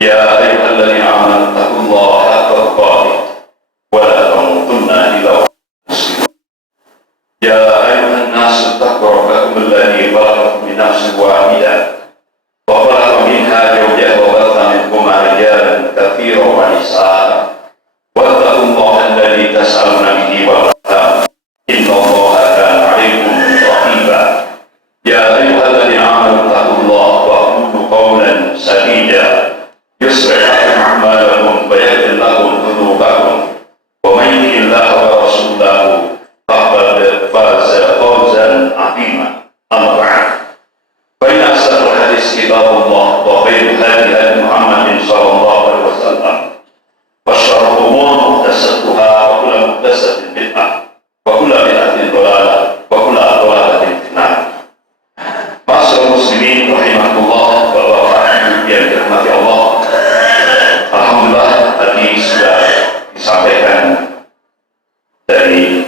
يا أيها الذين آمنوا اتقوا الله حق تقاته ولا تموتن إلا وأنتم مسلمون. يا أيها الناس اتقوا ربكم الذي خلقكم من نفس واحدة وخلق منها زوجها وبث منهما رجالا كثيرا ونساء واتقوا الله الذي تسألون به والأرحام إن الله كان عليكم رقيبا. يا أيها الذين آمنوا اتقوا الله وقولوا قولا سديدا يصلح لكم أعمالكم ويغفر لكم ذنوبكم ومن يطع الله ورسوله فقد فاز فوزا عظيما. أما بعد فإن أصدق الحديث كتاب الله وخير الهدي هدي محمد صلى الله عليه وسلم وشر الأمور محدثاتها وكل محدثة بدعة وكل بدعة ضلالة وكل ضلالة في النار. Masyaallah muslimin rahimakumullah, Bapak-bapak yang dirahmati Allah. Alhamdulillah tadi sudah disampaikan dari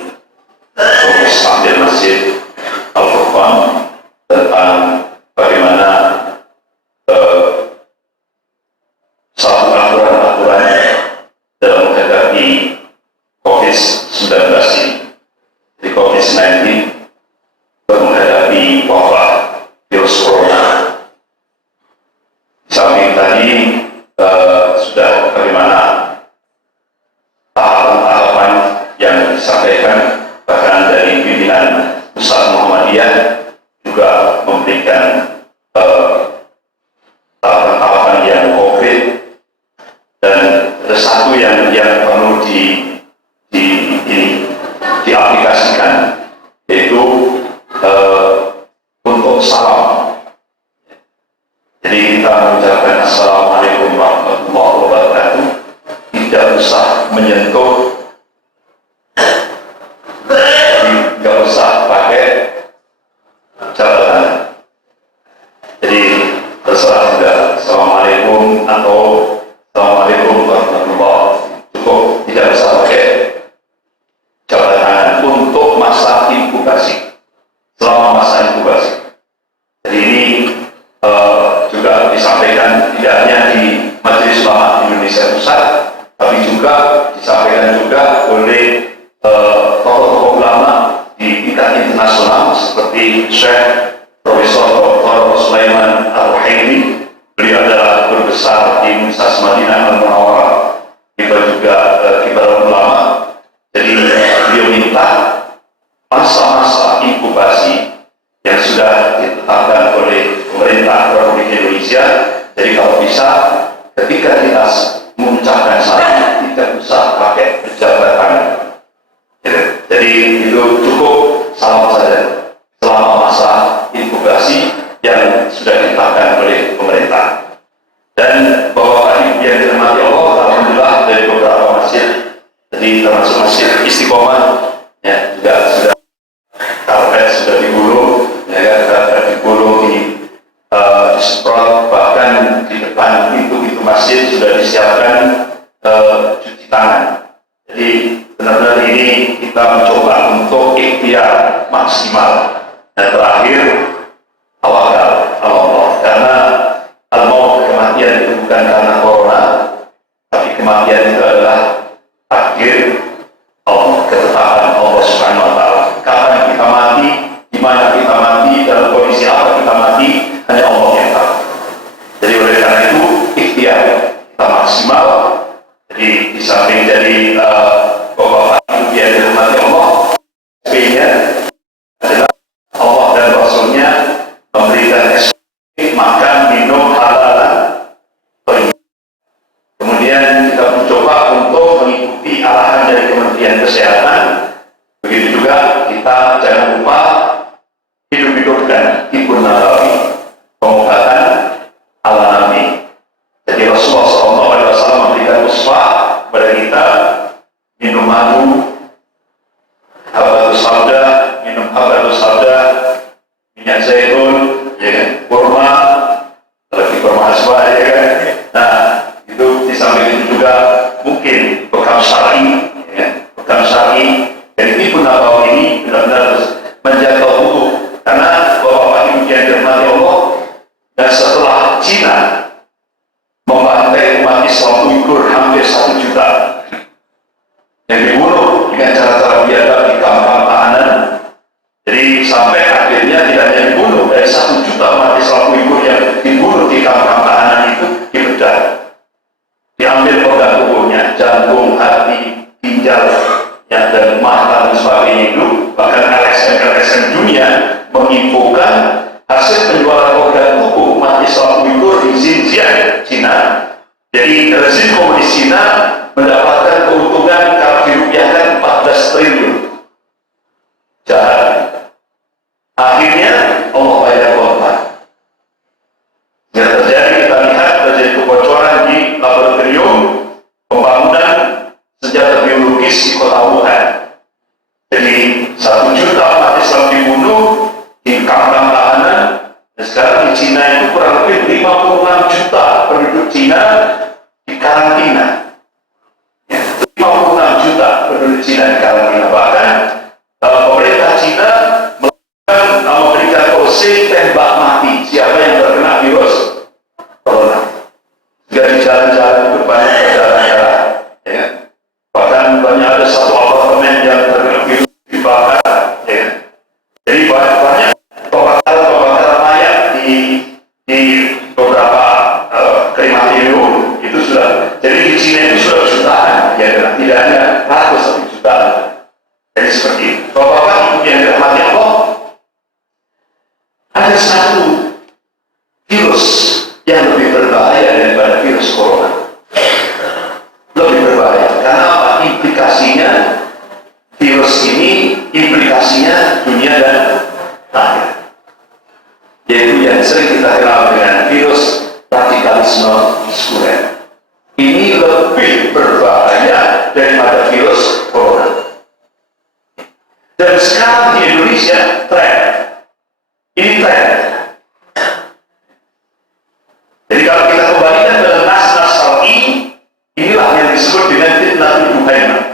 Pengurus Takmir Masjid Al-Furqan tentang bagaimana satu aturan-aturan dalam menghadapi COVID-19 ini. Di COVID-19 menghadapi wabah virus corona. Di samping tadi sudah bagaimana tahapan-tahapan yang disampaikan, bahkan dari pimpinan Pusat Muhammadiyah juga memberikan tahapan-tahapan yang konkret, dan ada satu yang perlu diaplikasikan, yaitu untuk salam. Jadi kita mengucapkan Assalamualaikum warahmatullahi wabarakatuh, tidak usah menyentuh, tidak usah pakai jabat tangan. Jadi terserah sudah Assalamualaikum atau Assalamualaikum warahmatullahi wabarakatuh, cukup, tidak usah pakai jabat tangan untuk masa inkubasi, selama masa inkubasi. Jadi ini juga disampaikan tidak hanya di Majelis Ulama Indonesia Pusat, tapi juga disampaikan juga oleh tokoh-tokoh ulama di tingkat internasional seperti Syekh Profesor Dr. Sulaiman Al-Ruhaili. Beliau adalah guru besar di Universitas Madinah Al-Munawwarah, juga kibaran ulama. Jadi beliau minta masa-masa inkubasi yang sudah ditetapkan oleh pemerintah Republik Indonesia. Jadi kalau bisa, ketika kita mengucapkan salam, tidak usah pakai jabat tangan. Jadi itu cukup salam saja selama masa inkubasi yang sudah ditetapkan oleh pemerintah. Dan Bapak-bapak yang dirahmati Allah, alhamdulillah dari beberapa masjid, jadi termasuk Masjid Istiqomah, ya juga sudah karpet sudah digulung, ya sudah digulung disemprot, bahkan di depan pintu masjid sudah disiapkan cuci tangan. Jadi benar-benar ini kita mencoba untuk ikhtiar maksimal. Dan terakhir, tawakal Allah, karena al-maut, kematian itu bukan karena corona, tapi kematian itu adalah takdir Allah, ketetapan Allah Subhanahu wa Ta'ala. Kapan kita mati, di mana kita mati, dalam kondisi apa kita mati, hanya Allah yang tahu. Jadi oleh karena itu ikhtiar kita maksimal. Jadi di samping dari Bapak Ibu yang dirahmati Allah, SP-nya adalah Allah dan Rasulnya memberikan SP makan minum halalan. Kemudian kita mencoba untuk mengikuti arahan dari Kementerian Kesehatan. Begitu juga kita jangan lupa hidup-hidupkan Ibnu Nabawi, pengobatan ala Nabi. Jadi Rasulullah SAW memberikan uswah kepada kita, minum madu, habatus sauda, minum habatus sauda, minyak zaitun, ya kan, kurma, lagi kurma aswa, ya kan. Nah, itu di samping itu juga mungkin bekam syar'i, ya kan, bekam syar'i. Dan Ibnu Nabawi ini benar-benar menjaga wudu, karena Bapak Ibu yang dirahmati Allah, dan setelah Cina membantai Jadi rezim komunis Cina mendapatkan keuntungan kalau dirupiahkan 14 triliun. Jahat. Akhirnya Allah bayar korban. Yang terjadi, kita lihat terjadi kebocoran di laboratorium pembangunan senjata biologis di kota Wuhan. Jadi 1 juta umat Islam dibunuh di kampung tahanan. Dan sekarang di Cina itu kurang lebih 56 juta penduduk Cina di karantina. Ya, 56 juta penduduk Cina di karantina. Bahkan pemerintah Cina memberikan polisi tembak mati siapa yang terkena virus corona. Jadi jalan-jalan itu banyak berdarah-darah, ya. Bahkan banyak ada satu apartemen yang terkena virus dibakar, ya. Jadi banyak pembakaran mayat di beberapa krematorium itu sudah. Jadi di Cina itu sudah jutaan, ya, tidak hanya ratus tapi jutaan. Jadi seperti itu. Bapak-bapak yang dirahmati Allah, ada satu virus yang lebih berbahaya daripada virus corona. Lebih berbahaya karena apa? Implikasinya virus ini, implikasinya dunia dan akhirat. Yaitu yang sering kita kenal dengan virus radikalisme sekuler. Ini lebih berbahaya daripada virus corona. Dan sekarang di Indonesia tren. Ini tren. Jadi kalau kita kembalikan dalam nas-nas syar'i, inilah yang disebut dengan fitnatul Juhaimah.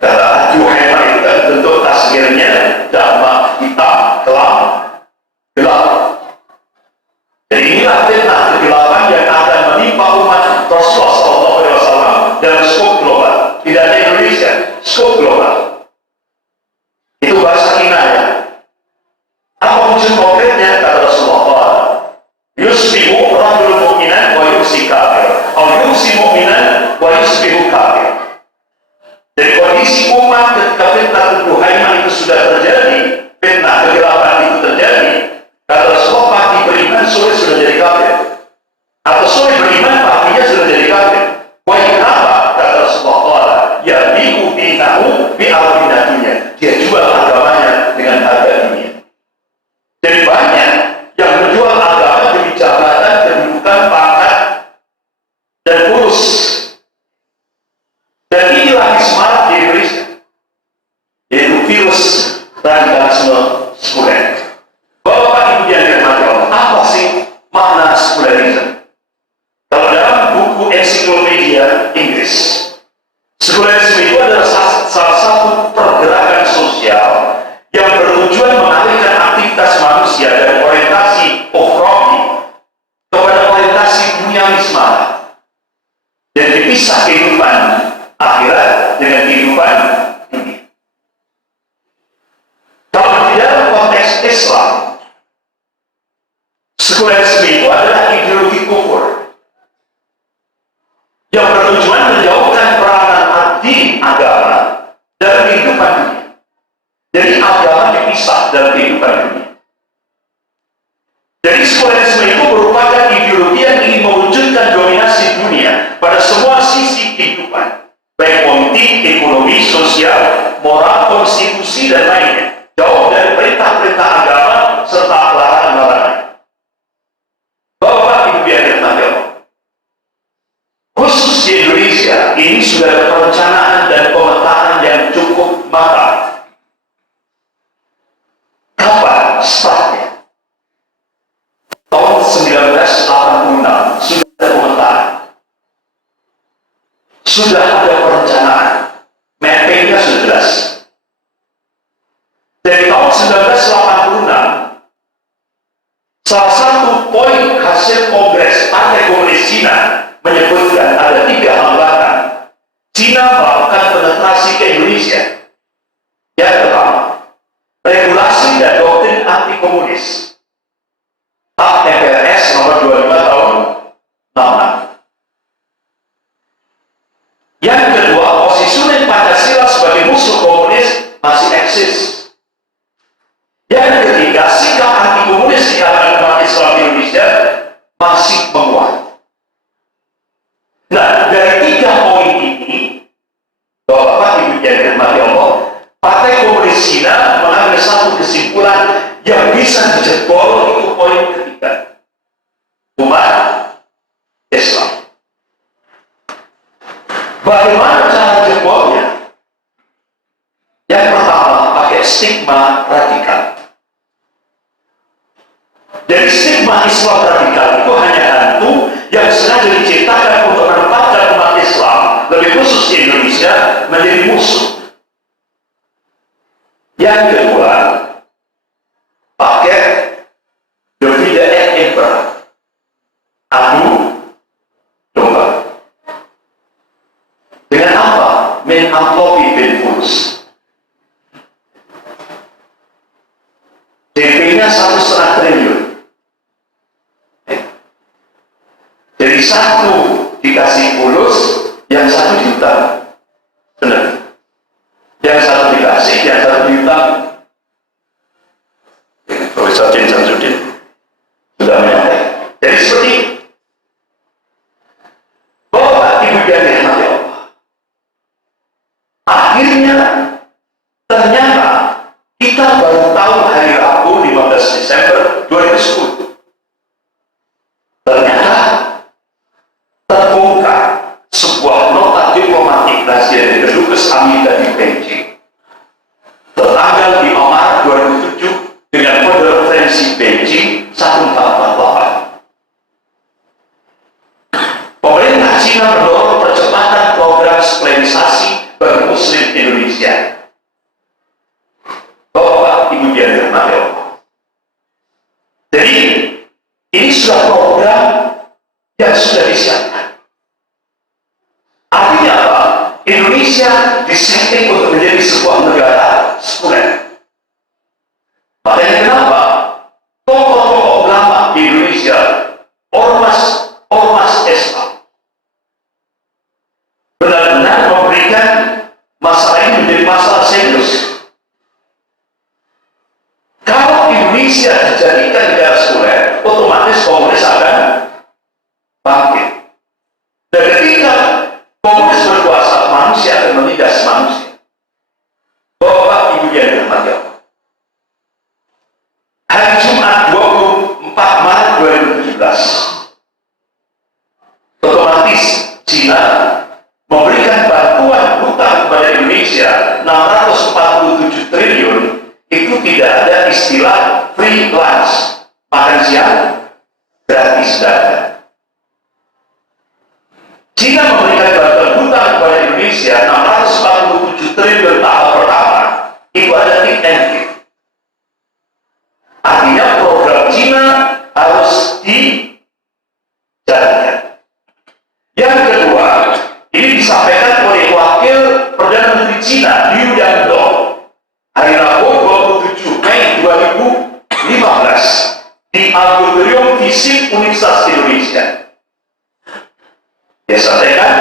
Kata Juhaimah itu kan bentuk tasghirnya dhamma, hitam, kelam, gelap. Jadi inilah fitnah kegelapan yang akan menimpa umat Rasulullah SAW dalam skop global. Tidak hanya Indonesia, skop global. Itu bahasa kinayah. Apa wujud konkretnya? Kata Rasulullah, yusbihu rajul mu'minan wa yusi kafir, atau yusi mu'minan wa yusbihu kafir. Jadi kondisi umat ketika fitnah Juhaimah itu sudah terjadi, fitnah kegelapan itu terjadi, kata Rasulullah, pagi beriman sore sudah jadi kafir, atau sore beriman paginya sudah jadi kafir. Wah, kenapa? Kata Rasulullah, ya bi'u dinahu bi'al-binatunya, dia jual agamanya dengan harga dunia. Jadi banyak yang menjual agama demi jabatan, kedudukan, pangkat, dan kurus. Dan inilah semarak di Indonesia, yaitu virus radikalisme sekuler. Bapak Ibu yang dirahmati Allah, apa sih makna sekulerisme? Kalau dalam buku ensiklopedia Inggris, sekulerisme itu adalah salah satu pergerakan sosial yang bertujuan mengalihkan aktivitas manusia dari orientasi ukhrawi kepada orientasi duniawi semata, dan dipisah kehidupan akhirat dengan kehidupan dunia. Kalau di dalam konteks Islam, sekulerisme itu adalah ideologi kufur yang bertujuan menjauhkan peranan arti agama dalam kehidupan dunia. Jadi agama dipisah dalam kehidupan dunia. Jadi sekulerisme itu merupakan ideologi yang ingin mewujudkan dominasi dunia pada semua sisi kehidupan, baik politik, ekonomi, sosial, moral, konstitusi, dan lainnya. Jauh dari perintah-perintah agama serta larangan-larangan. Bapak Ibu yang dirahmati Allah, khusus di Indonesia ini sudah ada perencanaan dan pemetaan yang cukup matang. Kapan startnya? Tahun 1986 sudah ada pemetaan, sudah ada perencanaan, mappingnya sudah jelas. Dari tahun 1986, salah satu poin hasil Kongres Partai Komunis Cina menyebutkan ada 3 hambatan Cina melakukan penetrasi ke Indonesia. Yang pertama, regulasi dan doktrin anti komunis, TAP MPRS nomor 25 tahun 66. Yang kedua, posisi Pancasila sebagai musuh komunis masih eksis. Yang ketiga, sikap anti komunis di kalangan umat Islam di Indonesia masih menguat. Nah, dari 3 poin ini, Bapak-bapak, Ibu yang dirahmati Allah, Partai Komunis Cina mengambil satu kesimpulan yang bisa dijebol, itu poin ketiga. Umat Islam. Bagaimana cara jebolnya? Yang pertama, pakai stigma radikal. Jadi stigma Islam radikal itu hanya hantu yang sengaja diciptakan untuk menempatkan umat Islam, lebih khusus di Indonesia, menjadi musuh. Yang kedua, pakai Divide et Impera, adu domba. Dengan apa? Mengamplopi Benfus. DP-nya 1,5 triliun. Jadi satu dikasih fulus, yang satu diutang. Benar. Yang satu dikasih, yang satu diutang. Profesor Din Samsudin sudah menyampaikan. Jadi seperti Bapak Ibu yang dirahmati Allah. Akhirnya ternyata kita baru tahu hari Rabu 15 Desember 2010. Ternyata terbongkar sebuah nota diplomatik rahasia dari Kedubes Amerika di Beijing tertanggal 5 Maret 2007 dengan kode referensi Beijing 1448. Pemerintah Cina mendorong percepatan program sterilisasi bagi Muslim Indonesia. Bapak Ibu yang dirahmati Allah. Jadi ini sudah program yang sudah disiapkan. Artinya apa? Indonesia disetting untuk menjadi sebuah negara sekuler. Makanya kenapa tokoh-tokoh ulama di Indonesia, ormas Islam, benar-benar memberikan masalah ini menjadi masalah serius. Kalau Indonesia dijadikan negara sekuler, otomatis komunis akan bangkit. Dan ketika komunis berkuasa, manusia akan menindas manusia. Bapak Ibu yang dirahmati Allah. Hari Jumat 24 Maret 2017, otomatis Cina memberikan bantuan hutang kepada Indonesia 647 triliun. Itu tidak ada istilah free lunch, makan siang gratis, tidak ada. Cina memberikan bantuan hutang kepada Indonesia 647 triliun tahap pertama, itu ada tip and trick. Artinya program Cina harus dijalankan. Yang kedua, ini disampaikan oleh Wakil Perdana Menteri Cina, Liu Yangdong, hari Rabu 27 Mei 2015 di Auditorium Fisik Universitas Indonesia. Dia sampaikan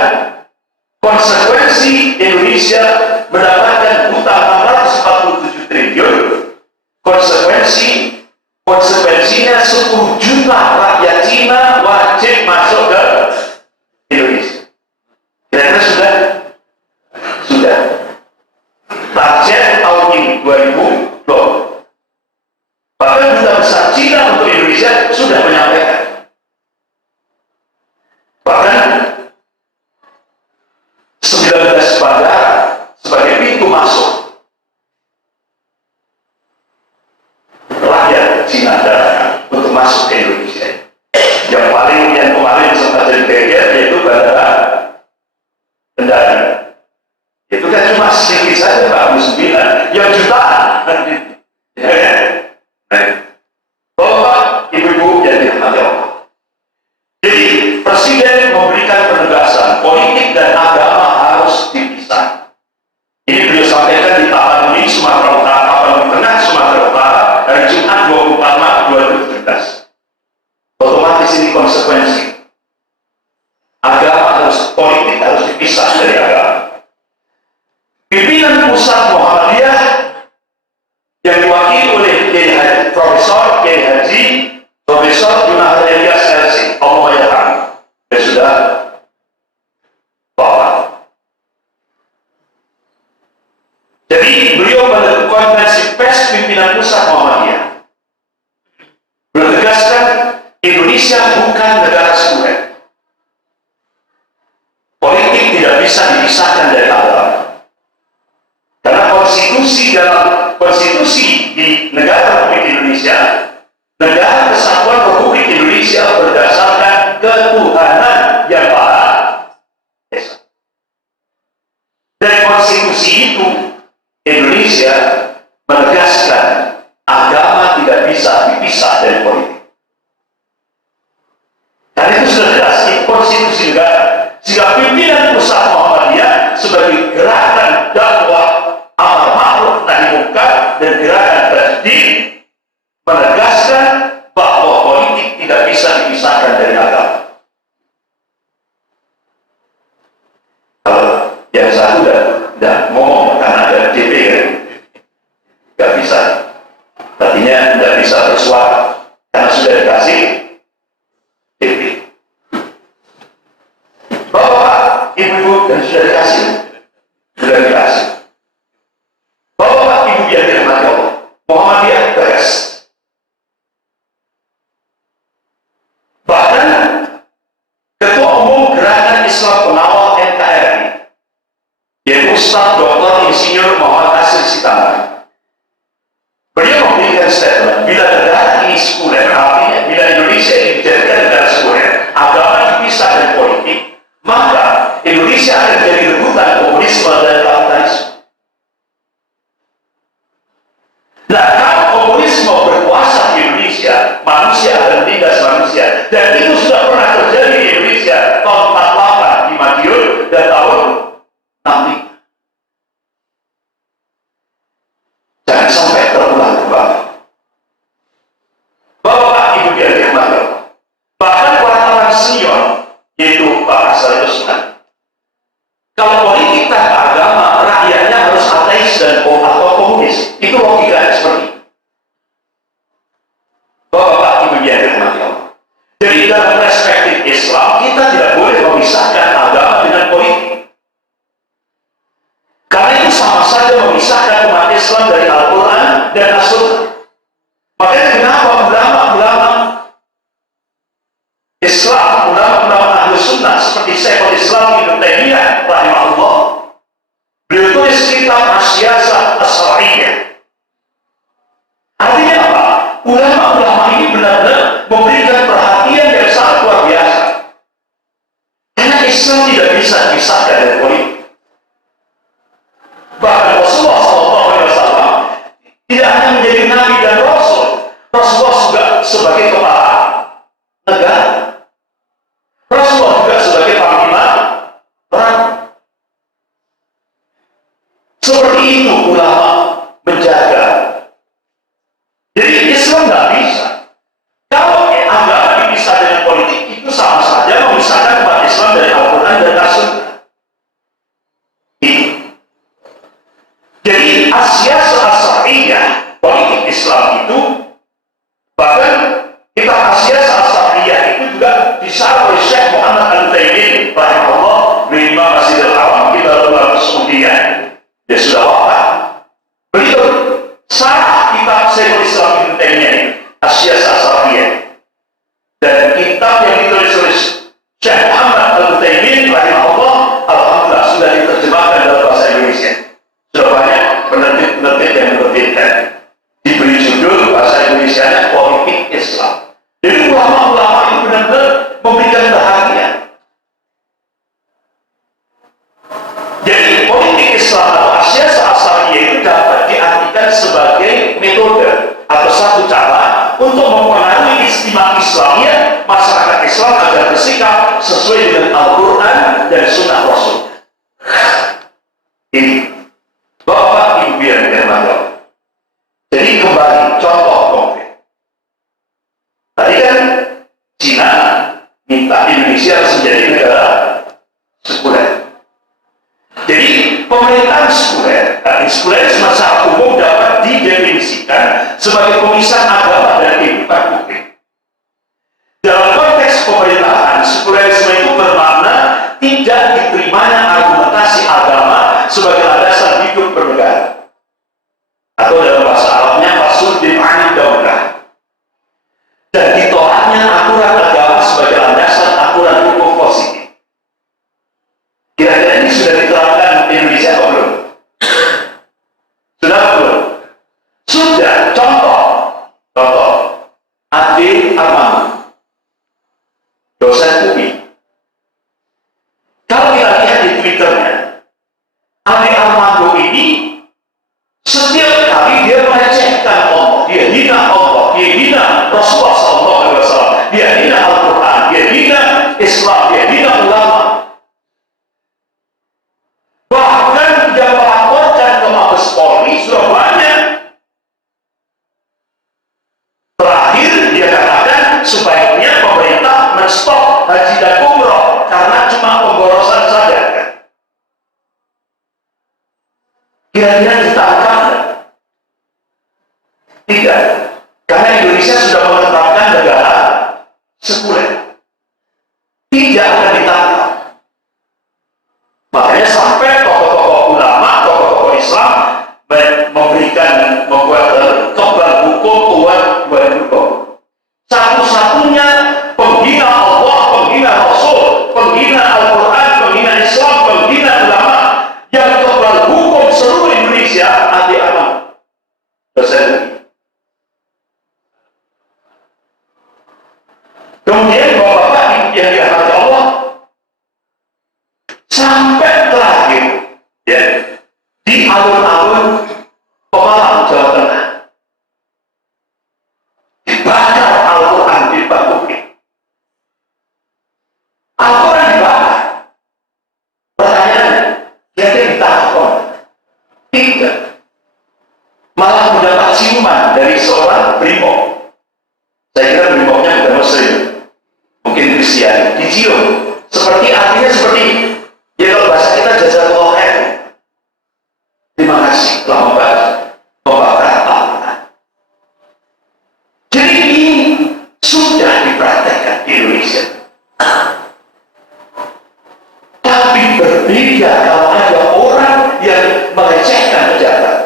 konsekuensi Indonesia mendapatkan hutang 647 triliun, konsekuensinya 10 juta rakyat Cina wajib masuk ke Indonesia. Kira-kira sudah target tahun ini 2020. Bahkan Duta Besar Cina untuk Indonesia sudah menyampaikan. Bahkan 19 bandara sebagai pintu masuk rakyat Cina untuk masuk ke Indonesia. Yang kemarin sempat jadi geger yaitu bandara Kendari. Itu kan cuma sedikit saja 49, yang jutaan. Ya kan? Bapak, Ibu-ibu yang dirahmati Allah. Jadi Presiden memberikan penegasan politik dan agama harus dipisah. Ini beliau sampaikan di Tapanuli, Sumatera Utara, Tapanuli Tengah, Sumatera Utara, hari Jumat 24 Maret 2017. Otomatis ini konsekuensi. Agama Indonesia bukan negara sekuler. Politik tidak bisa dipisahkan dari agama. Karena konstitusi di negara Republik Indonesia, negara kesatuan Republik Indonesia berdasarkan ketuhanan yang Maha Esa. Dari konstitusi itu, Indonesia menegaskan agama tidak bisa dipisah dari politik. Karena itu sudah jelas di konstitusi negara. Sehingga pimpinan pusat Muhammadiyah sebagai gerakan dakwah amar ma'ruf nahi munkar dan gerakan tajdid menegaskan bahwa politik tidak bisa dipisahkan dari agama. Kalau yang satu udah ngomong karena ada DP kan, nggak bisa. Artinya nggak bisa bersuara karena sudah dikasih DP. Bapak, ibu-ibu, dan sudah dikasih. Bapak, ibu yang dirahmati Allah, Muhammadiyah tegas. Bahkan Ketua Umum Gerakan Islam Pengawal NKRI, yaitu Ustaz Dr. Insinyur Muhammad Nasir Sitanggang, beliau memberikan statement, bila negara ini sekuler, artinya bila Indonesia ini dijadikan negara sekuler, agama dipisah dari politik, maka Indonesia akan jadi rebutan komunisme dan kapitalisme. Nah, kalau komunisme berkuasa di Indonesia, manusia akan menindas manusia, dan itu sudah pernah terjadi di Indonesia tahun 48 di Madiun dan tahun 65. Jangan sampai terulang kembali. Bapak Ibu yang dirahmati, bahkan wartawan senior yaitu Pak Hasan Usman, kalau politik tanpa agama, rakyatnya harus ateis dan atau komunis. Itu logikanya seperti itu. Bapak Ibu yang dirahmati Allah. Jadi dalam perspektif Islam, kita tidak boleh memisahkan agama dengan politik. Karena itu sama saja memisahkan umat Islam dari Al-Quran dan As-Sunnah. Makanya kenapa ulama-ulama Islam, ulama-ulama Ahlus Sunnah seperti Syekhul Islam Ibnu Taimiyah rahimahullah, beliau tulis kitab As-Siyasah As-Syar'iyyah. Artinya apa? Ulama-ulama ini benar-benar memberikan perhatian yang sangat luar biasa. Karena Islam tidak bisa dipisahkan dari politik. Bahkan Rasulullah SAW tidak hanya menjadi nabi dan rasul, Rasulullah juga sebagai kepala negara. Rasulullah juga sebagai panglima perang. Seperti itu ulama menjaga. Jadi Islam nggak bisa. Kalau agama dipisah dengan politik, itu sama saja memisahkan umat Islam dari Al-Quran dan As-Sunnah. Jadi As-Siyasah As-Syar'iyyah, politik Islam itu, bahkan kita As-Siyasah As-Syar'iyyah itu juga disarah oleh Syekh Muhammad Al-Utsaimin rahimahullah di Imam Masjidil Haram kita ulama Saudiyah. Dia sudah wafat. Beliau sarah kitab Syekhul Islam Ibnu Taimiyah As-Siyasah As-Syar'iyyah, dan kitab yang ditulis oleh Syekh Muhammad Al-Utsaimin rahimahullah alhamdulillah sudah diterjemahkan dalam bahasa Indonesia. Sudah banyak penerbit yang menerbitkan, diberi judul bahasa Indonesianya politik Islam. Jadi ulama-ulama itu benar-benar memberikan perhatian. Jadi politik Islam atau As-Siyasah As-Syar'iyyah itu dapat diartikan sebagai metode atau satu cara untuk mempengaruhi istimewa Islamiyah masyarakat Islam agar bersikap sesuai dengan Al-Quran dan Sunnah Rasul. Ini Bapak Ibu yang dirahmati. Jadi kembali contoh konkret. Tadi kan Cina minta Indonesia harus menjadi negara sekuler. Jadi pemerintahan sekuler, sekuler secara umum dapat didefinisikan sebagai pemisahan agama dan kehidupan publik. Dalam konteks pemerintahan, sekulerisme itu bermakna sebaiknya pemerintah menstop haji dan umroh karena cuma pemborosan saja. Kira-kira ditangkap? Tidak, karena Indonesia sudah menetapkan negara sekuler, tidak akan ditangkap. Makanya sampai tokoh-tokoh ulama, tokoh-tokoh Islam membuat kebal hukum kuat 2020. Satu-satunya penghina Allah, penghina Rasul, penghina Al-Quran, penghina Islam, penghina ulama yang kebal hukum seluruh Indonesia, Adi Ahmad dosen. Kemudian bapak-bapak yang dirahmati Allah, sampai terakhir ya, di alun-alun Pemalang, Jawa Tengah, dibakar Al-Quran di Bukit. Al-Quran dibakar. Pertanyaannya, kira-kira ditangkap? Tidak. Malah mendapat ciuman dari seorang brimob. Saya kira brimobnya bukan Muslim, mungkin Kristiani, dicium. Seperti artinya seperti, ya kalau bahasa kita jazakallahu khair. Terima kasih telah membakar Al-Quran. Jadi ini sudah dipraktekkan di Indonesia. Tapi berbeda kalau ada orang yang melecehkan pejabat.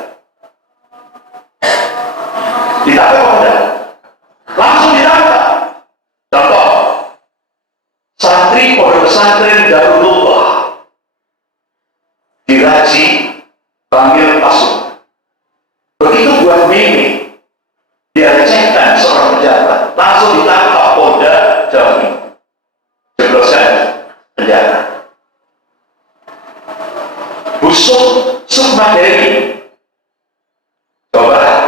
Ditangkap apa enggak? Langsung ditangkap. Contoh, santri pondok pesantren Darulullah diraji, panggil pasung. Begitu buat meme, dia lecehkan seorang pejabat, langsung ditangkap Polda Jawa Timur, jeblosan penjara. Busuk Sukmaderi, Jawa Barat.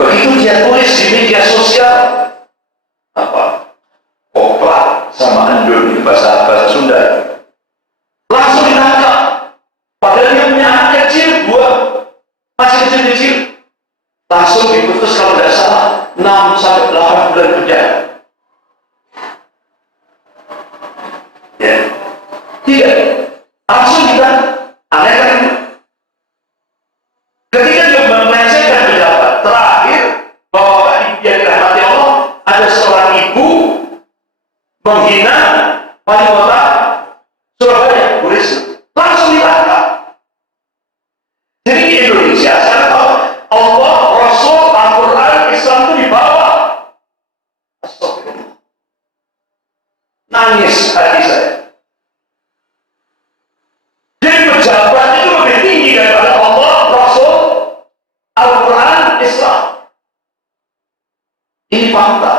Begitu dia tulis di media sosial apa kopla sama endul di bahasa Sunda, langsung ditangkap. Padahal dia punya anak kecil, masih kecil-kecil, langsung diputus kalau tidak salah 6-8 bulan penjara. Ya, tidak, langsung kita aneh kan itu. Ketika dia melecehkan pejabat, terakhir bahwa yang dirahmati Allah, ada seorang ibu menghina wali kota Surabaya, Bu Risma, langsung ditangkap. Jadi di Indonesia, saya tahu Allah, Rasul, Al-Quran, Islam itu dibawa. Astagfirullah. Nangis hati saya. Jadi pejabat itu lebih tinggi daripada Allah, Rasul, Al-Quran, Islam. Ini fakta.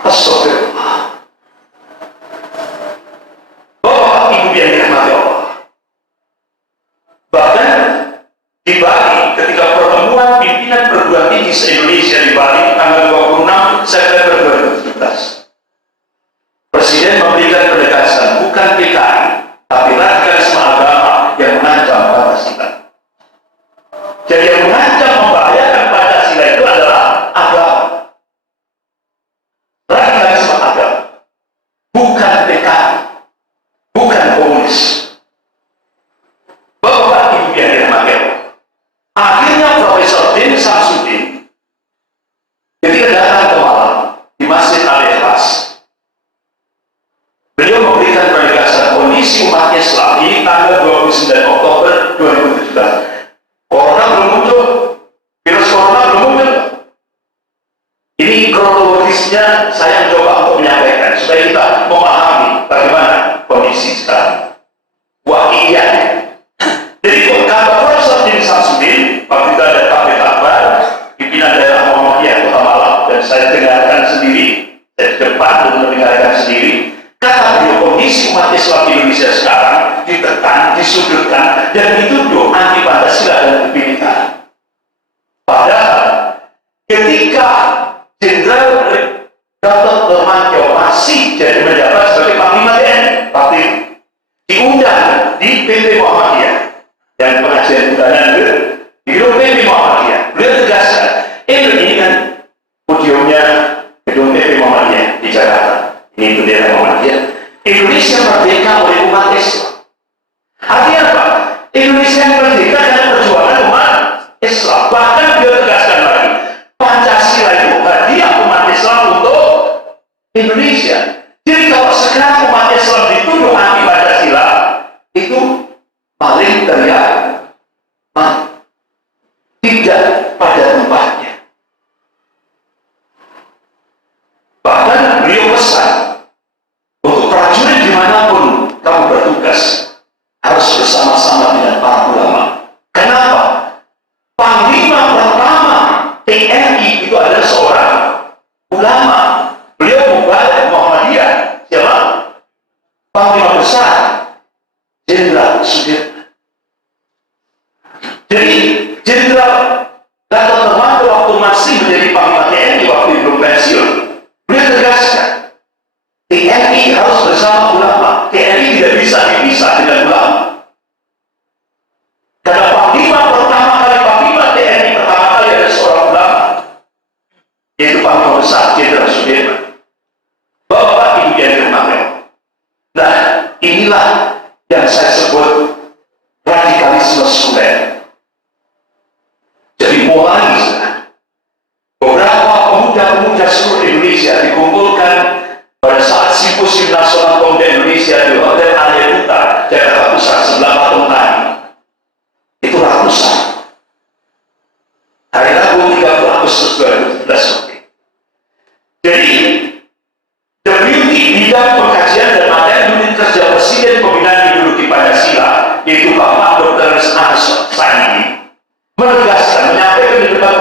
Astagfirullah. Bapak Ibu yang dirahmati Allah. Bahkan di Bali, ketika pertemuan pimpinan perguruan tinggi se-Indonesia di Bali tanggal 26 September 2017, Presiden memberikan penegasan bukan PKI, tapi radikalisme agama yang mengancam Pancasila. Jadi yang mengancam membahayakan Pancasila itu adalah agama. Radikalisme agama, bukan PKI, bukan komunis. Bapak Ibu yang dirahmati Allah. Akhirnya Profesor Din Samsudin ketika datang ke Malang di Masjid Al-Ikhlas, beliau memberikan penegasan kondisi umat Islam di tanggal 29 Oktober 2017. Corona belum muncul, virus corona belum muncul. Ini kronologisnya saya coba untuk menyampaikan supaya kita memahami bagaimana kondisi sekarang. Wakilnya. Jadi kata Profesor Din Samsudin, waktu itu ada Pak Betabar, pimpinan daerah Muhammadiyah Kota Malang, dan saya dengarkan sendiri, saya di depan untuk mendengarkan sendiri. Kata beliau, kondisi umat Islam di Indonesia sekarang ditekan, disudutkan, dan dituduh anti Pancasila dan kebinekaan. Padahal ketika Jenderal Gatot Nurmantio masih jadi menjabat sebagai Panglima TNI, waktu itu diundang di PP Muhammadiyah dan pengajian bulanan di PP Muhammadiyah, beliau tegaskan Indonesia merdeka oleh umat Islam. Artinya apa? Indonesia merdeka dan perjuangan umat Islam. Bahkan dia tegaskan lagi, Pancasila itu hadiah umat Islam untuk Indonesia. Jadi kalau sekarang umat Islam dituduh anti Pancasila, itu paling teriak tidak pada tempatnya. Bahkan beliau pesan untuk prajurit dimanapun kamu bertugas harus bersama-sama dengan para ulama. Kenapa? Panglima pertama TNI itu adalah seorang ulama. Beliau Mubarak Muhammadiyah. Siapa? Panglima besar Jenderal Sudirman. Jadi Jenderal Gatot Nurmantio waktu masih menjadi Panglima TNI, waktu belum pensiun, beliau tegaskan TNI harus bersama ulama. TNI tidak bisa dipisah dengan ulama. Karena Panglima TNI pertama kali ada seorang ulama, yaitu Panglima besar Jenderal Sudirman. Bapak Ibu yang dirahmati. Nah, inilah yang saya sebut radikalisme sekuler. Jadi mulai beberapa pemuda-pemuda seluruh Indonesia dikumpulkan pada saat Simposium Nasional Pemuda Indonesia di Hotel Arya Duta, Jakarta Pusat, sebelah Patung Tani. Itu ratusan. Hari Rabu 30 Agustus 2017. Jadi Deputi Bidang Pengkajian dan Materi Unit Kerja Presiden Pembinaan Ideologi Pancasila, yaitu Bapak Dr. Ahmad Saidi, menegaskan, menyampaikan di depan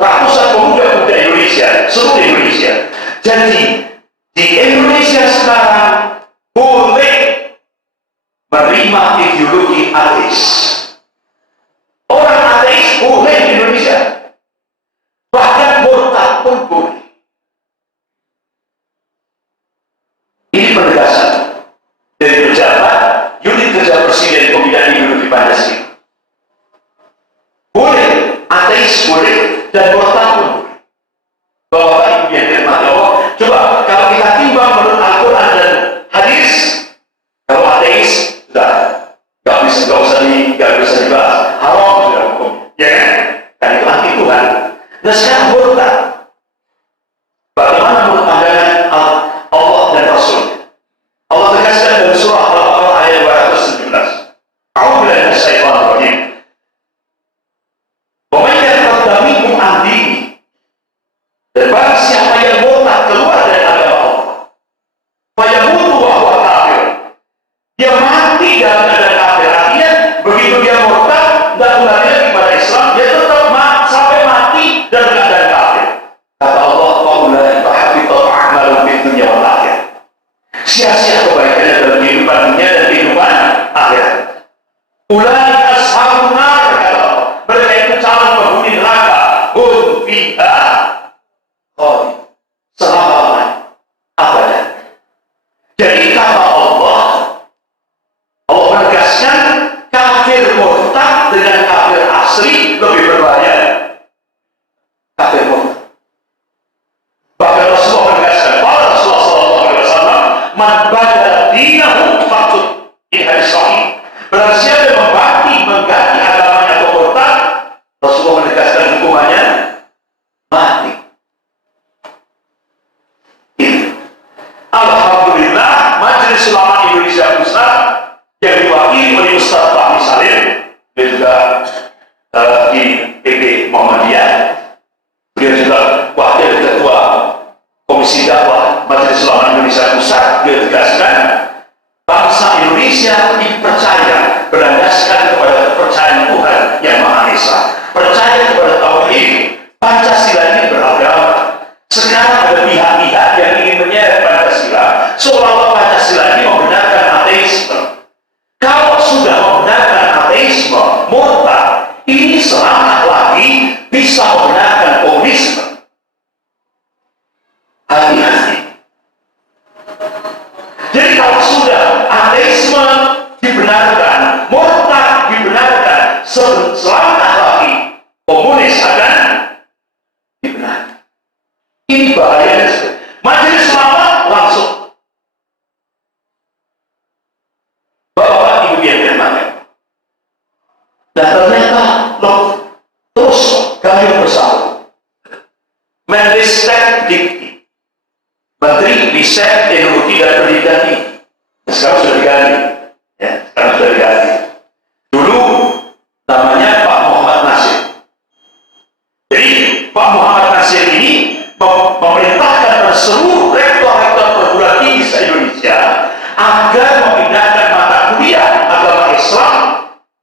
ratusan pemuda-pemuda Indonesia, seluruh Indonesia. Jadi di Indonesia sekarang boleh menerima ideologi ateis. Orang ateis boleh di Indonesia, bahkan murtad pun boleh. Ini penegasan dari pejabat Unit Kerja Presiden Pembinaan Ideologi Pancasila. Boleh, ateis boleh, dan murtad pun boleh. Bapak Ibu yang dirahmati Allah, coba kalau kita timbang menurut Al-Quran dan hadis, kalau ateis sudah nggak bisa dibahas, haram sudah hukum, ya kan? Dan itu anti Tuhan. Nah sekarang murtad, bagaimana menurut pandangan Allah dan Rasul? Allah tegaskan dalam surah Al-Baqarah ayat 217. A'udzubillahi minasyaitonir rajim. Dan barang siapa yang murtad keluar dari agama Allah, fayamutu wa huwa kafir, dia mati dalam keadaan kafir. Artinya begitu dia murtad dan kembali lagi kepada Islam, dia tetap sampai mati dalam keadaan kafir. Kata Allah, "Wallahi habitat a'malu fid dunya wal akhirah." Sia-sia kebaikannya dalam kehidupan dunia dan kehidupan akhirat. Ulai ashabun nar, kata Allah, mereka itu calon penghuni neraka. Hum fiha selama abadan. Jadi kata Allah menegaskan kafir murtad dengan kafir asli lebih berbahaya. Kafir murtad. Bahkan Rasulullah menegaskan, para Rasulullah SAW, man badala dinahu faqtuluh. Ini hadis sahih. Barang siapa yang mengganti agamanya atau murtad, Rasulullah menegaskan hukumannya mati. Alhamdulillah, Majelis Ulama Indonesia Pusat yang diwakili oleh Ustaz Fahmi Salim dan juga di PP Muhammadiyah, beliau juga wakil ketua Komisi Dakwah Majelis Ulama Indonesia Pusat, dia tegaskan bangsa Indonesia dipercaya berlandaskan kepada kepercayaan Tuhan yang Maha Esa, percaya kepada tauhid, Pancasila ini beragama. Sekarang ada pihak-pihak yang ingin menyeret Pancasila, seolah-olah Pancasila ini membenarkan ateisme. Kalau sudah membenarkan ateisme, murtad, ini selangkah lagi bisa membenarkan komunisme. Hati-hati. Jadi kalau sudah ateisme dibenarkan, murtad dibenarkan, selangkah lagi komunis akan dibenarkan. Ini bahayanya. Majelis Ulama langsung Menristek Dikti, Menteri Riset Teknologi dan Pendidikan ini. Sekarang sudah diganti, ya, sekarang sudah diganti. Dulu namanya Pak Muhammad Nasir. Jadi Pak Muhammad Nasir ini memerintahkan pada seluruh rektor-rektor perguruan tinggi se-Indonesia agar memindahkan mata kuliah agama Islam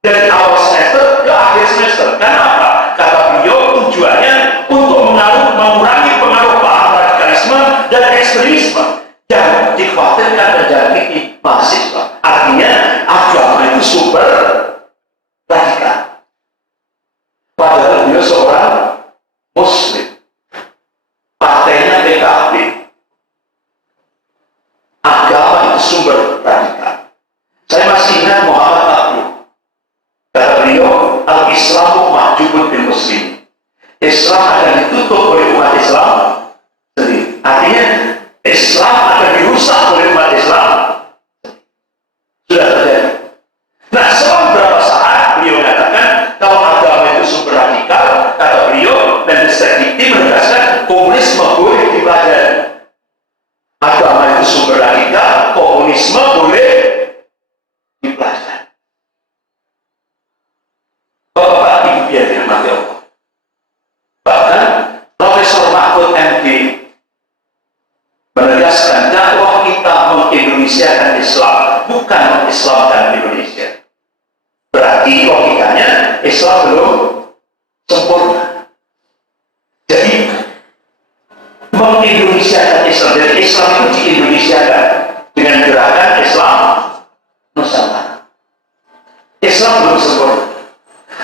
dari awal semester ke akhir semester. Karena apa? Kata beliau, tujuannya untuk mengurangi pengaruh paham radikalisme dan ekstremisme yang dikhawatirkan menjangkiti mahasiswa. Artinya agama itu sumber radikal. Padahal beliau seorang Muslim, partainya PKB. Agama itu sumber radikal. Saya masih ingat Muhammad Abdul. Kata beliau, al-Islamu mahjubun bil muslim. Islam akan ditutup oleh umat Islam sendiri. Artinya Islam akan dirusak oleh umat Islam. Sudah terjadi. Nah, setelah beberapa saat beliau mengatakan kalau agama itu sumber radikal, kata beliau, dan Dikti menegaskan komunisme boleh dipelajari. Agama itu sumber radikal, komunisme boleh dipelajari. Bapak Ibu yang dirahmati Allah. Bahkan Profesor Mahfud MD menegaskan dakwah kita mengindonesiakan Islam, bukan mengislamkan Indonesia. Berarti logikanya Islam belum sempurna. Jadi mengindonesiakan Islam, jadi Islam itu diindonesiakan dengan gerakan Islam Nusantara. Islam belum sempurna.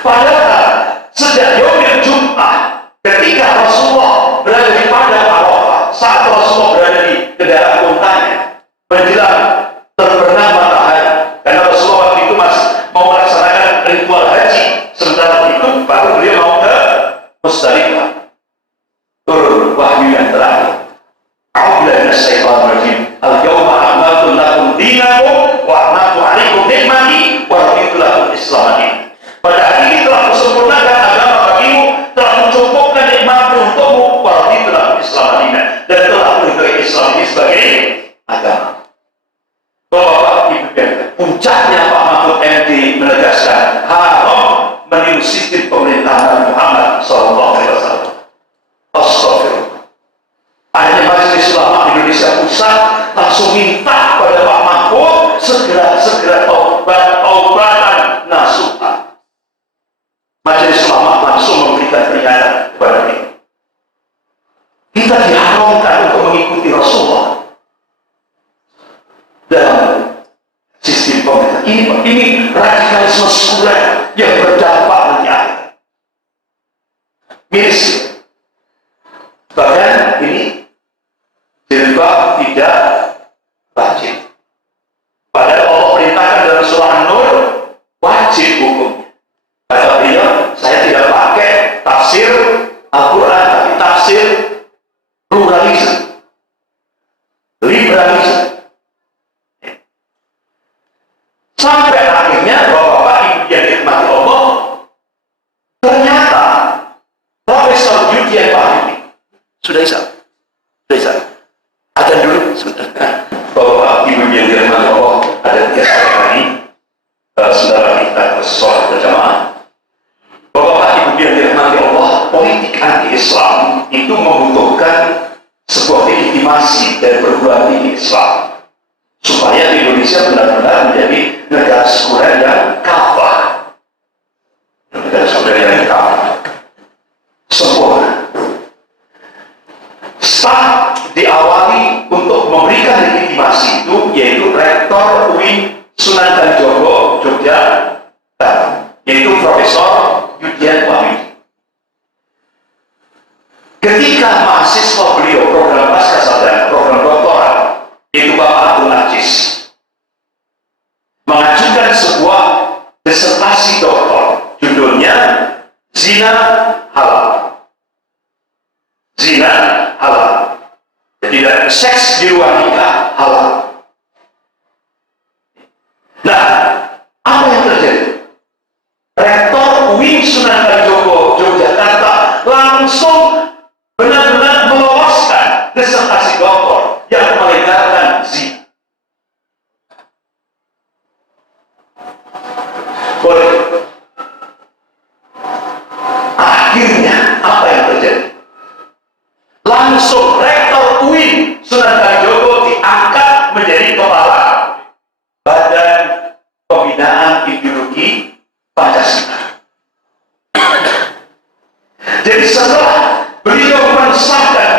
Padahal sejak Yaumul Jum'ah, ketika Rasulullah berada di padang Arafah, saat Rasulullah berada di kendaraan untanya menjelang terbenam matahari, karena Rasulullah waktu itu masih mau melaksanakan ritual haji, sementara itu baru beliau mau ke Musdalifah. Turun wahyu yang terakhir. A'udzubillahi minasyaitonir rajim. Al-yawma akmaltu lakum dinakum wa atmamtu 'alaikum ni'mati wa raditu lakum Islam dinan. Pada hari ini telah kusempurnakan agama bagimu, telah mencukupkan nikmatku untukmu, wa raditu lakum Islam dinan, dan telah meridhoi Islam ini sebagai agama. Bapak Ibu dan puncaknya Pak Mahfud MD menegaskan haram meniru sistem pemerintahan Muhammad SAW. Astagfirullah. Akhirnya Majelis Ulama Indonesia Pusat langsung minta pada Pak Mahfud segera taubatan nasuha. Majelis Ulama langsung memberikan peringatan kepada kita. Kita diharamkan untuk mengikuti Rasulullah dalam sistem pemerintahan. Ini radikalisme sekuler yang berdampak nanti akhir. Miris. Bahkan ini jilbab tidak wajib. Padahal Allah perintahkan dalam surah An-Nur wajib hukum. Kata beliau, saya tidak pakai tafsir Al-Quran, tapi tafsir pluralisme, liberalisme. Sampai akhirnya Bapak Ibu yang dirahmati Allah, ternyata Profesor Yudhian Wahyudi sudah bisa. Ada dulu sebentar. Bapak Ibu yang dirahmati Allah, ada 3 hari saudara kita bersolat berjamaah. Bapak Ibu yang dirahmati Allah, politik anti-Islam itu membutuhkan sebuah legitimasi dari perguruan tinggi Islam supaya Indonesia benar-benar menjadi negara sekuler yang kafah. Negara sekuler yang kafah. Sempurna. Start diawali untuk memberikan legitimasi itu yaitu Rektor UIN Sunan Kalijogo Yogyakarta, yaitu Profesor Yudhian Wahyudi. Ketika mahasiswa beliau program pascasarjana, program doktoral, yaitu Bapak Abdul Aziz, mengajukan sebuah disertasi doktor, judulnya Zina Halal. Zina halal. Jadi dari seks di luar nikah halal. Nah, apa yang terjadi? Rektor UIN Sunan Kalijogo Yogyakarta langsung benar-benar Sunan Kalijogo diangkat menjadi kepala Badan Pembinaan Ideologi Pancasila. Jadi setelah beliau mensahkan,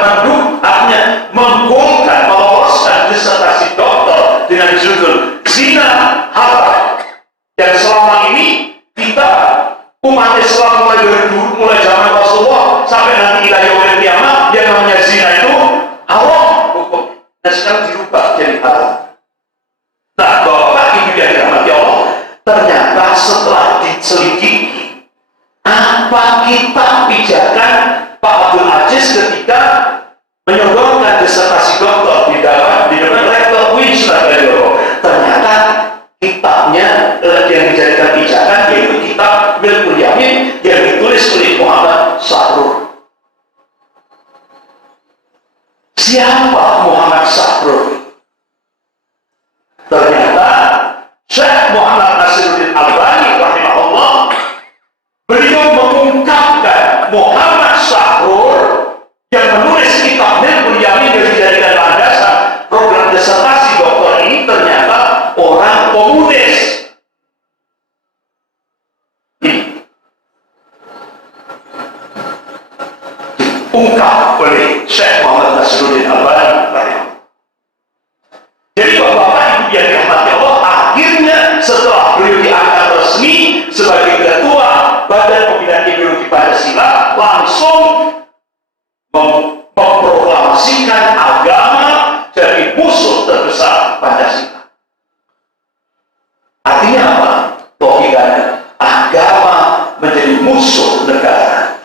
artinya menggolkan, meloloskan disertasi doktor dengan judul Zina Halal, yang selama ini kita umat Islam mulai zaman Rasulullah sampai nanti ila yaumil qiyamah yang namanya zina itu haram hukum. Dan sekarang dirubah jadi halal. Nah, Bapak Ibu yang dirahmati Allah, ternyata setelah diselidiki apa kitab pijakan Pak Abdul Aziz ketika menyodorkan disertasi doktor di depan rektor UIN Sunan Kalijogo, ternyata kitabnya yang dijadikan pijakan yaitu kitab Milkul Yamin yang ditulis oleh Muhammad Sahrur. Siapa Muhammad Sahrur? Ternyata Syekh Muhammad Nasiruddin Albani rahimahullah, beliau mengungkapkan Muhammad Sahrur yang menulis kitab Milkul Yamin yang dijadikan landasan program disertasi doktor ini ternyata orang komunis. Diungkap oleh Syekh Muhammad Nasiruddin Albani. Jadi Bapak Ibu yang dirahmati Allah, akhirnya setelah beliau diangkat resmi sebagai ketua Badan Pembinaan Ideologi Pancasila, langsung memproklamasikan agama jadi musuh terbesar Pancasila. Artinya apa? Logikanya, agama menjadi musuh negara.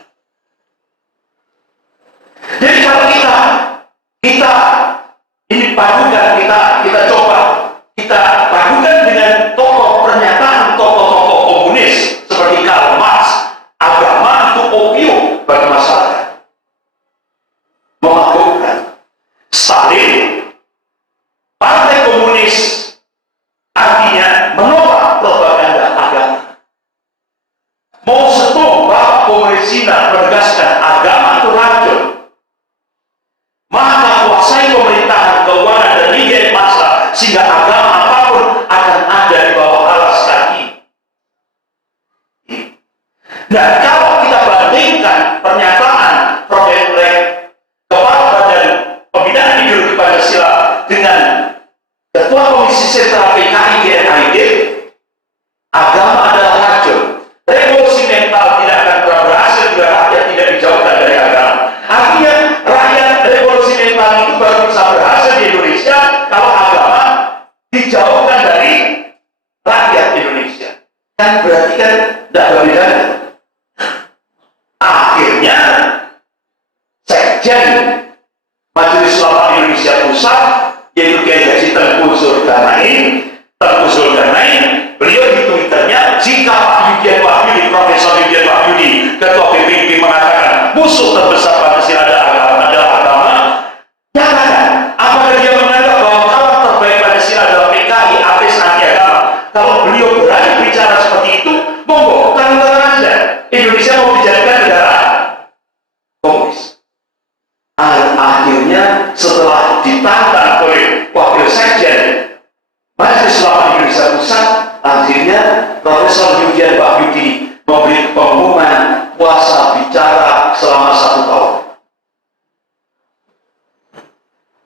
Jadi kalau kita ini padukan, kita coba kita padukan dengan pernyataan tokoh-tokoh komunis seperti Karl Marx, agama itu opium bagi masyarakat, memabukkan. Stalin, partai komunis, artinya menolak propaganda agama. Mao Zedong, Bapak komunis Cina, menegaskan agama itu racun. Maka kuasai pemerintahan, keuangan, dan media massa sehingga agama apapun akan ada di bawah alas kaki. Nah, kalau kita bandingkan pernyataan Kepala Badan Pembinaan Ideologi Pancasila dengan Ketua Komisi Sentra PKI GNID, agama adalah racun. Revolusi mental tidak akan pernah berhasil jika rakyat tidak dijauhkan dari agama. Artinya revolusi mental itu baru bisa berhasil di Indonesia kalau agama dijauhkan dari rakyat Indonesia. Kan berarti kan tidak berbeda. Akhirnya Sekjen Majelis Ulama Indonesia Pusat yaitu Kiai Haji Tengku Zulkarnain, beliau di Twitternya, jika Pak Yudian Wahyudi, Profesor Yudian Wahyudi, Ketua PPIP mengatakan musuh terbesar Pancasila adalah agama, nyatakan apakah dia menganggap bahwa kawan terbaik Pancasila adalah PKI, ateis, anti agama. Kalau beliau berani bicara seperti itu, monggo, tangan Anda. Indonesia mau dijadikan negara komunis. Akhirnya setelah ditantang oleh Wakil Sekjen Majelis Ulama Indonesia Pusat, akhirnya Profesor Yudian Wahyudi memberi pengumuman puasa bicara selama 1 tahun.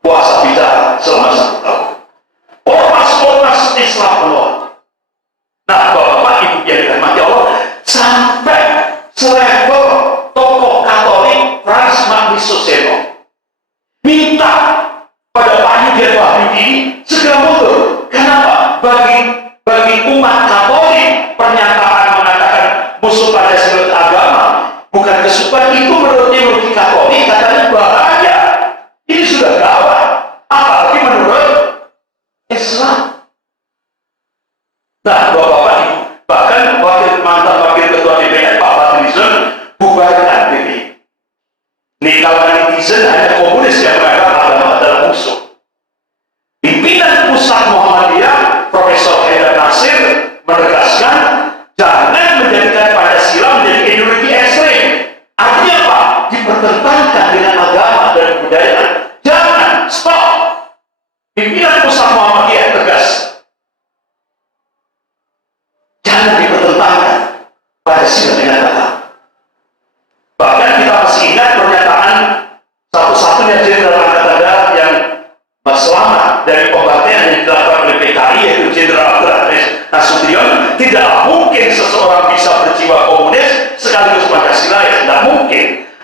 Puasa bicara selama 1 tahun. Ormas Islam menolak. Nah, Bapak Ibu yang dirahmati Allah, sampai selevel tokoh Katolik Frans Magnus Suseno minta pada Pak Yudian Wahyudi segera mundur. Kenapa? Bagi umat Katolik, pernyataan mengatakan musuh Pancasila agama bukan kesukaan, itu menurut teologi Katolik katanya bahaya. Ini sudah gawat, apalagi menurut Islam. Nah, Bapak Ibu, bahkan mantan wakil ketua DPR Pak Fadlizon bubarkan PBI. Nih, kalau netizen hanya komunis yang menganggap agama adalah musuh. Pimpinan Pusat Muhammadiyah Profesor Haidar Nasir menegaskan jangan menjadikan Pancasila menjadi ideologi ekstrem. Artinya apa? Dipertentangkan dengan agama dan budaya. Jangan, stop.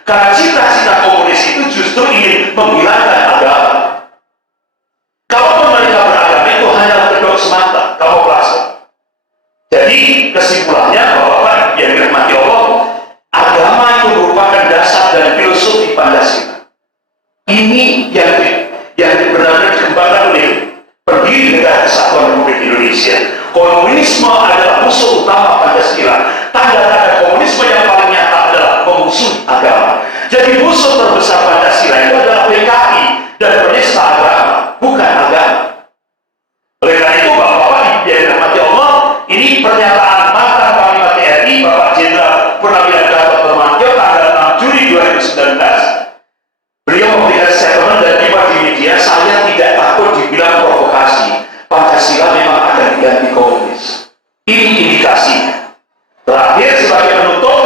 Karena cita-cita komunis itu justru ingin menghilangkan agama. Kalau mereka beragama itu hanya kedok semata, kamuflase. Jadi kesimpulannya bahwa yang dirahmati Allah, agama itu merupakan dasar dan filosofi Pancasila. Ini yang benar-benar dikembangkan oleh pendiri negara Kesatuan Republik Indonesia. Komunisme adalah musuh utama Pancasila. Tanda-tanda komunisme yang paling nyata adalah memusuhi agama. Jadi musuh terbesar Pancasila itu adalah PKI dan penista agama, bukan agama. Oleh karena itu, Bapak-Bapak yang dirahmati Allah, ini pernyataan mantan Panglima TNI Bapak Jenderal Purnawirawan Gatot Nurmantio tanggal 6 Juli 2019. Beliau memberikan statement dan tiba di media, saya tidak takut dibilang provokasi. Pancasila memang akan diganti komunis. Ini indikasinya. Terakhir sebagai penutup,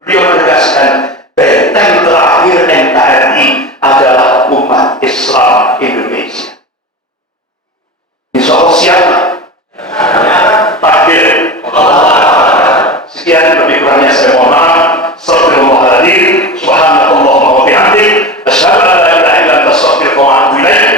beliau menegaskan benteng terakhir NKRI adalah umat Islam Indonesia. Insya Allah siapa? Takbir. Sekian lebih kurangnya saya mohon maaf. Subhanallah wa bihamdihi, asyhadu an la ilaha illa anta, astaghfiruka wa atubu ilaik.